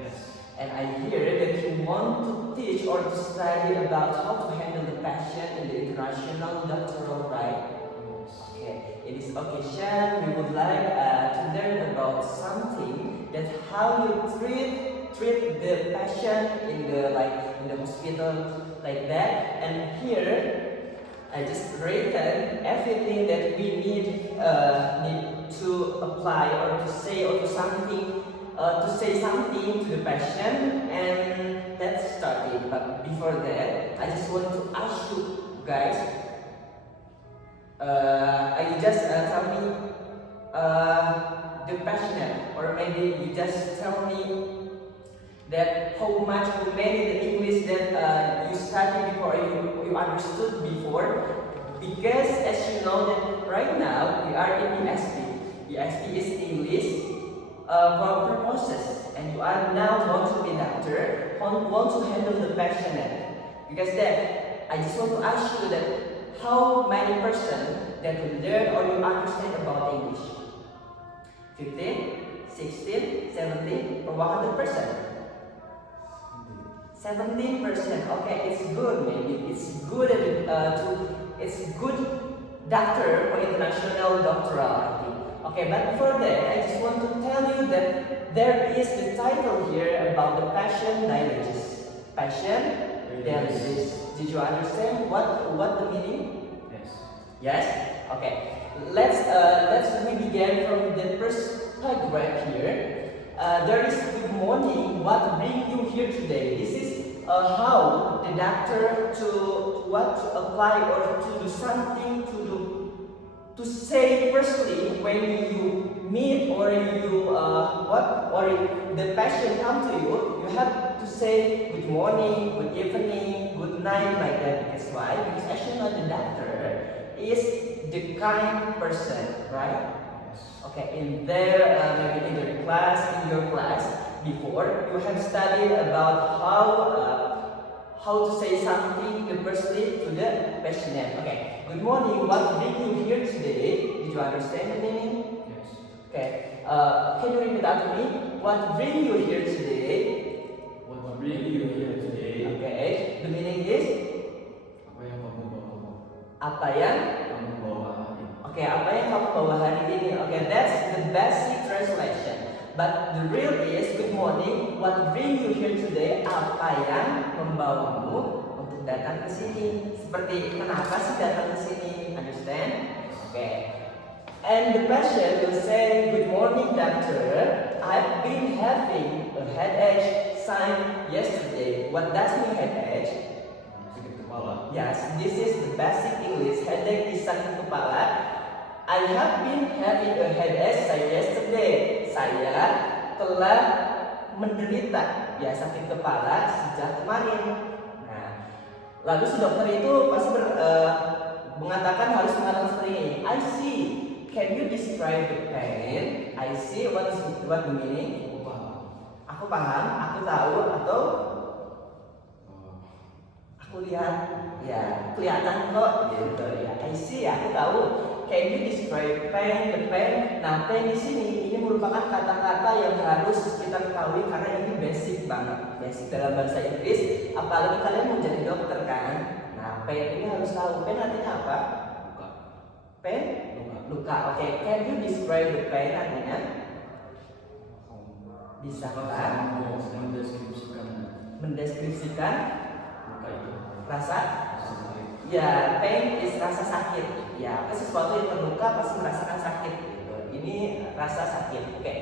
Yes. And I hear that you want to teach or to study about how to handle the patient in the international doctoral, right? Okay, in this occasion, we would like to learn about something that how you treat the patient in the hospital like that. And here, I just written everything that we need to apply or to say something to the patient, and let's start it. But before that, I just want to ask you guys. You just tell me the passionate, or maybe you just tell me that how many the English that you studied before, you understood before. Because as you know that right now we are in ESP. ESP is English for purposes, and you are now want to be doctor, want to handle the passionate. Because that, I just want to ask you that how many person that will learn or you understand about English? 15, 16, 17, or 100%? 17%. Okay, it's good. Maybe it's good. It's good doctor for international doctoral, I think. Okay, but before that, I just want to tell you that there is the title here about the passion dialysis. Passion dialysis. Did you understand what the meaning? Yes. Yes. Okay. Let's we begin from the first paragraph here. There is good morning. What bring you here today? This is how the doctor to apply or to do something to say firstly when you meet or the patient come to you. You have to say good morning, good evening, good night like that. Because why? Because as you know, the doctor is the kind person, right? Okay, in maybe in your class before, you have studied about how to say something firstly to the patient. Okay, good morning. What bring you here today? Did you understand the meaning? Yes. Okay. Can you repeat after me? What bring you here today? What bring you here today? Okay. The meaning is Apa yang kamu bawa? apa yang Kamu bawa hari. Okay, apa yang kamu bawa hari ini? Okay, that's the basic translation. But the real is good morning. What bring you here today? Apa yang membawamu untuk datang ke sini? Seperti kenapa sih datang ke sini? Understand? Okay. And the patient will say, good morning, doctor. I've been having a headache since yesterday. What does mean headache? Sakit kepala. Yes, this is the basic English. Headache is sakit kepala. I have been having a headache since yesterday. Saya telah menderita sakit kepala sejak kemarin. Nah, lalu si dokter itu pasti mengatakan harus mengatakan seperti ini. I see. Can you describe the pain? I see. What the meaning? Aku paham. Aku tahu, atau aku lihat. Ya, kelihatan kok gitu ya. I see, aku tahu. Can you describe pain? The pain. Nah, pain di sini ini merupakan kata-kata yang harus kita ketahui karena ini basic banget. Basic dalam bahasa Inggris. Apalagi kalian mau jadi dokter kan. Nah, pain ini harus tahu. Pain artinya apa? Luka. Pain? Luka. Oke. Can you describe the pain artinya? Bisakah mendeskripsikan luka itu? Rasa? Ya, pain is rasa sakit. Ya, sesuatu yang terluka pasti merasakan sakit. Gitu. Ini rasa sakit. Oke.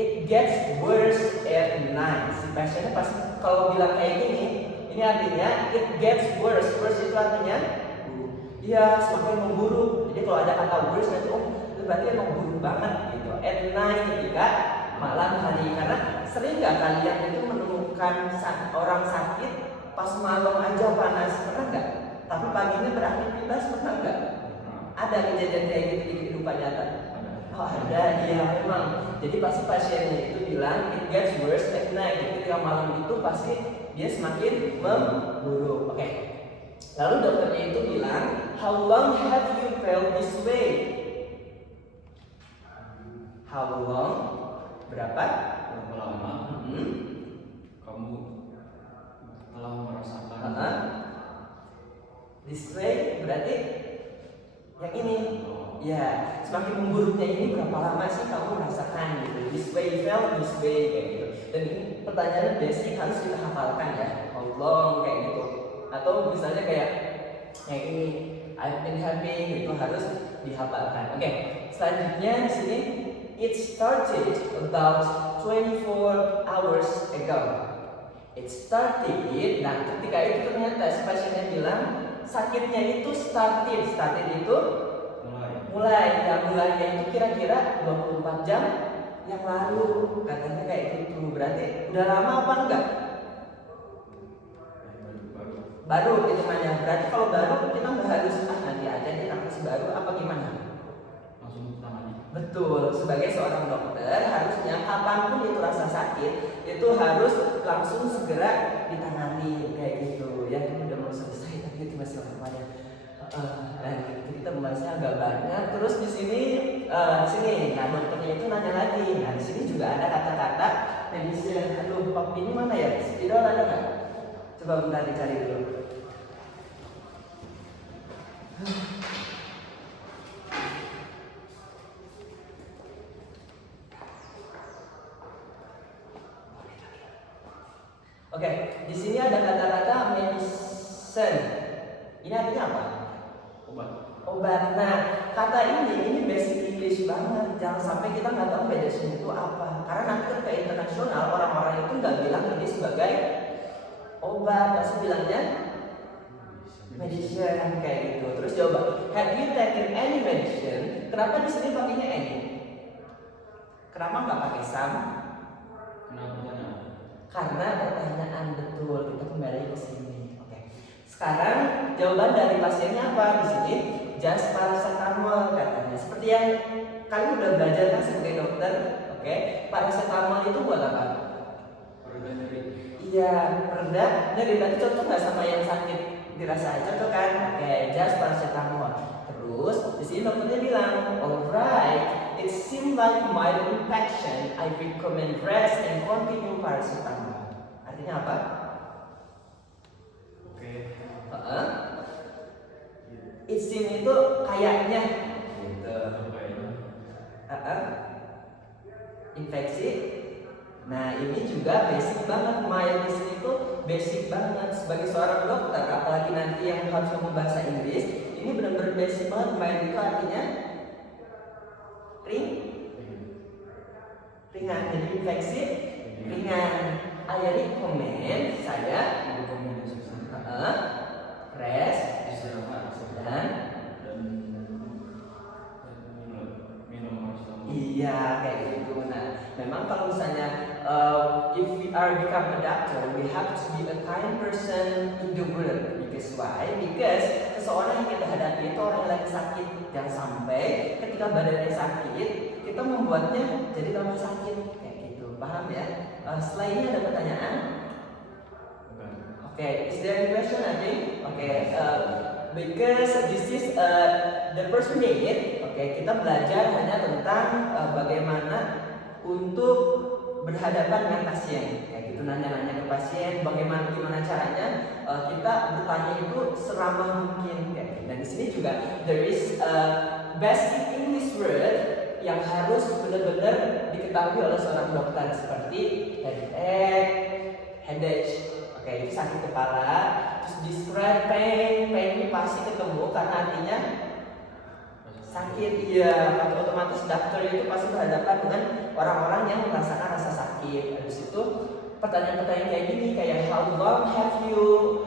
It gets worse at night. Si pasiennya pasti kalau bilang kayak gini, ini artinya it gets worse. Worse itu artinya ya semakin memburuk. Jadi kalau ada kata worse nanti berarti emang buruk banget gitu. At night ketika malam hari, karena sering nggak kalian itu menemukan orang sakit pas malam aja panas, pernah nggak? Tapi paginya beraktivitas, pernah nggak? Ada kejadian kayak gitu di kehidupan nyata? Oh ada, iya memang. Jadi pasti pasiennya itu bilang it gets worse at night. Jadi ketika malam itu pasti dia semakin memburuk. Oke. Lalu dokternya itu bilang, how long have you felt this way? How long? Berapa? Berapa lama? This way berarti yang ini. Ya, semakin memburuknya ini berapa lama sih kamu merasakan gitu. This way you felt, this way kayak gitu. Dan ini pertanyaan basic harus kita hafalkan ya. How long kayak gitu. Atau misalnya kayak yang ini I've been having itu harus dihafalkan. Oke, selanjutnya di sini it started about 24 hours ago. It started. Nah, ketika itu ternyata si pasiennya bilang sakitnya itu started. Started itu mulainya itu kira-kira 24 jam yang lalu, katanya kayak gitu. Berarti udah lama apa enggak? Baru hitungannya. Berarti kalau baru kita nggak harus nanti aja nih kasih baru apa gimana? Langsung tangani. Betul. Sebagai seorang dokter harusnya kapanpun itu rasa sakit itu harus langsung segera ditangani kayak gitu. Ya ini udah mau selesai tapi itu masih lama ya. Kita membahasnya agak banyak. Terus di sini, nah dokternya itu nanya lagi. Nah di sini juga ada kata-kata medicine. Aduh, pop ini mana ya? Spidol ada nggak? Coba bentar dicari dulu. Oke, di sini ada kata-kata medicine. Ini artinya apa? Obat. Nah, kata ini basic English banget. Jangan sampai kita nggak tahu medicine itu apa. Karena nanti ketika internasional orang-orang itu nggak bilang ini sebagai obat, pasti bilangnya medicine kayak gitu. Terus coba, have you taken any medicine? Kenapa di sini pakainya any? Kenapa nggak pakai some? Karena pertanyaan betul. Kita kembali ke sini. Oke. Sekarang jawaban dari pasiennya apa di sini? Just paracetamol katanya. Seperti yang kalian udah belajar kan sebagai dokter, oke? Paracetamol itu buat apa? Pereda nyeri. Iya, pereda nyeri. Tadi cocok nggak sama yang sakit dirasa? Cocok kan? Oke, just paracetamol. Terus di sini dokternya bilang, alright, it seems like mild infection. I recommend rest and continue paracetamol. Artinya apa? Oke. It seems itu kayaknya gitu. Infeksi. Nah ini juga basic banget. Mild itu basic banget sebagai seorang dokter, apalagi nanti yang harus ngomong bahasa Inggris. Ini benar-benar basic banget. Mild itu artinya ringan. Jadi infeksi ringan. I recommend saya rest dan minum paracetamol. Iya kayak gitu. Nah, memang kalau misalnya if we are become a doctor, we have to be a kind person in the world. Because why? Because seseorang yang kita hadapi itu orang yang lagi sakit. Jangan sampai ketika badannya sakit, kita membuatnya jadi tambah sakit kayak gitu. Paham ya? Setelah ini ada pertanyaan? Okay, is there any question? I think. Okay, because this is the first minute. Okay, kita belajar hanya tentang bagaimana untuk berhadapan dengan pasien. Kayak gitu, nanya-nanya ke pasien, gimana caranya kita bertanya itu seramah mungkin. Kayak gitu. Dan di sini juga there is a basic English word yang harus benar-benar diketahui oleh seorang dokter seperti headache. Oke, itu sakit kepala. Terus describe pain ini pasti ketemu karena artinya sakit. Iya, otomatis dokter itu pasti berhadapan dengan orang-orang yang merasakan rasa sakit. Habis itu pertanyaan-pertanyaan kayak gini, kayak how long have you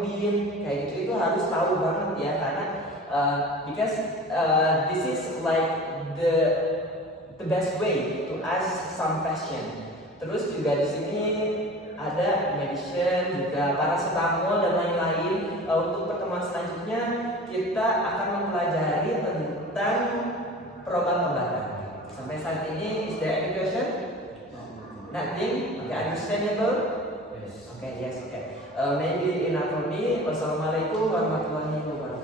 been, kayak gitu itu harus tahu banget ya, karena because this is like the best way to ask some question. Terus juga di sini ada medicine, juga paracetamol dan lain-lain. Untuk pertemuan selanjutnya kita akan mempelajari tentang perobat-obatan. Sampai saat ini, is there any question? Nothing? Okay, understandable? Yes. Okay, yes, okay. Maybe enough for me. Wassalamualaikum warahmatullahi wabarakatuh.